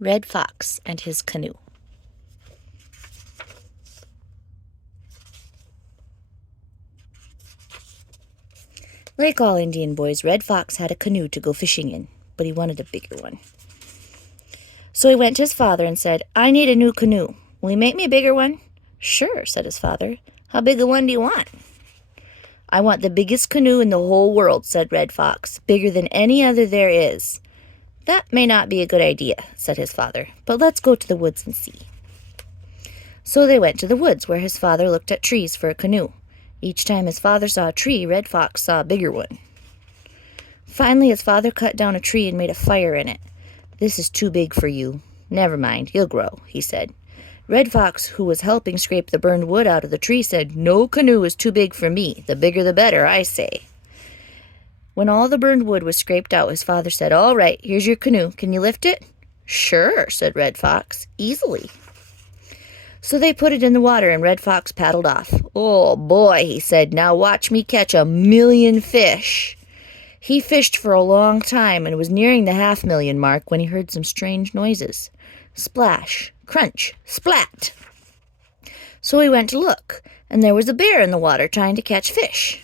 Red Fox and His Canoe. Like all Indian boys, Red Fox had a canoe to go fishing in, but he wanted a bigger one. So he went to his father and said, "I need a new canoe. Will you make me a bigger one?" "Sure," said his father. "How big a one do you want?" "I want the biggest canoe in the whole world," said Red Fox, "bigger than any other there is." "That may not be a good idea," said his father, "but let's go to the woods and see." So they went to the woods, where his father looked at trees for a canoe. Each time his father saw a tree, Red Fox saw a bigger one. Finally, his father cut down a tree and made a fire in it. "This is too big for you." "Never mind, you'll grow," he said. Red Fox, who was helping scrape the burned wood out of the tree, said, "No canoe is too big for me. The bigger the better, I say." When all the burned wood was scraped out, his father said, "All right, here's your canoe. Can you lift it?" "Sure," said Red Fox, "easily." So they put it in the water, and Red Fox paddled off. "Oh, boy," he said, "now watch me catch 1,000,000 fish." He fished for a long time and was nearing the 500,000 mark when he heard some strange noises. Splash, crunch, splat. So he went to look, and there was a bear in the water trying to catch fish.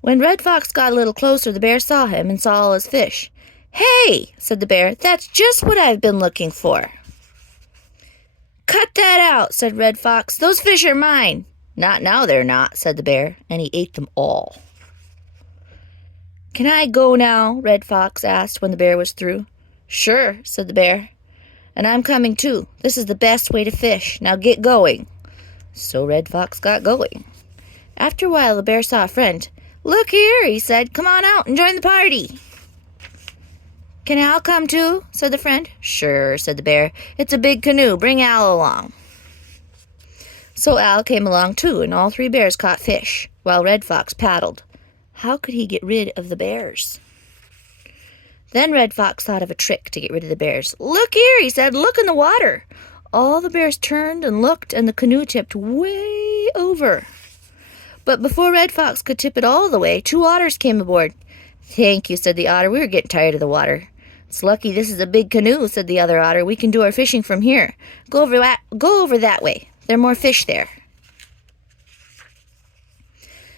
When Red Fox got a little closer, the bear saw him and saw all his fish. "Hey," said the bear, "that's just what I've been looking for." "Cut that out," said Red Fox. "Those fish are mine." "Not now they're not," said the bear, and he ate them all. "Can I go now?" Red Fox asked when the bear was through. "Sure," said the bear. "And I'm coming too. This is the best way to fish. Now get going." So Red Fox got going. After a while, the bear saw a friend. "Look here," he said. "Come on out and join the party." "Can Al come too?" said the friend. "Sure," said the bear. "It's a big canoe. Bring Al along." So Al came along too, and all three bears caught fish, while Red Fox paddled. How could he get rid of the bears? Then Red Fox thought of a trick to get rid of the bears. "Look here," he said. "Look in the water." All the bears turned and looked, and the canoe tipped way over. But before Red Fox could tip it all the way, 2 otters came aboard. "Thank you," said the otter. "We were getting tired of the water." "It's lucky this is a big canoe," said the other otter. "We can do our fishing from here. Go over that way. There are more fish there."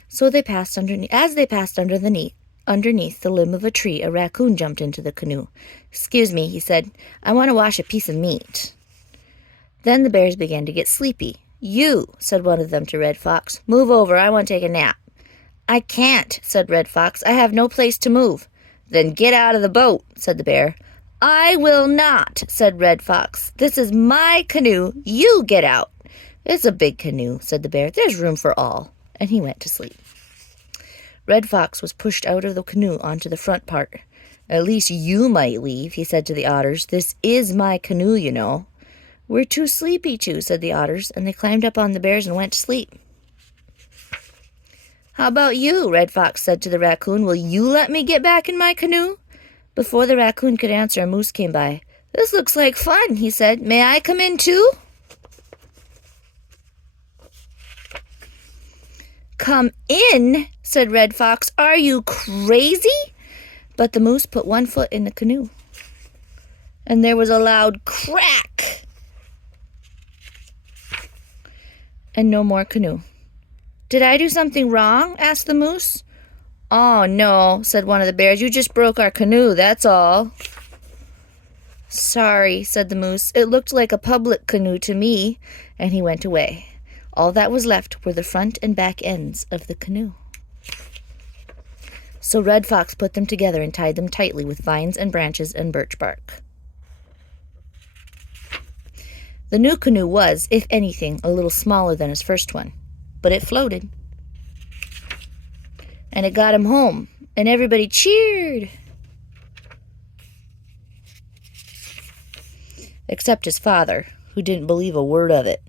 So they passed underneath. As they passed underneath the limb of a tree, a raccoon jumped into the canoe. "Excuse me," he said. "I want to wash a piece of meat." Then the bears began to get sleepy. "You," said one of them to Red Fox, "move over. I want to take a nap." "I can't," said Red Fox. "I have no place to move." "Then get out of the boat," said the bear. "I will not," said Red Fox. "This is my canoe. You get out." "It's a big canoe," said the bear. "There's room for all." And he went to sleep. Red Fox was pushed out of the canoe onto the front part. "At least you might leave," he said to the otters. "This is my canoe, you know." "We're too sleepy to," said the otters, and they climbed up on the bears and went to sleep. "How about you?" Red Fox said to the raccoon. "Will you let me get back in my canoe?" Before the raccoon could answer, a moose came by. "This looks like fun," he said. "May I come in too?" "Come in?" said Red Fox. "Are you crazy?" But the moose put one foot in the canoe, and there was a loud crack, and no more canoe. "Did I do something wrong?" asked the moose. "Oh, no," said one of the bears. "You just broke our canoe, that's all." "Sorry," said the moose. "It looked like a public canoe to me," and he went away. All that was left were the front and back ends of the canoe. So Red Fox put them together and tied them tightly with vines and branches and birch bark. The new canoe was, if anything, a little smaller than his first one, but it floated. And it got him home, and everybody cheered. Except his father, who didn't believe a word of it.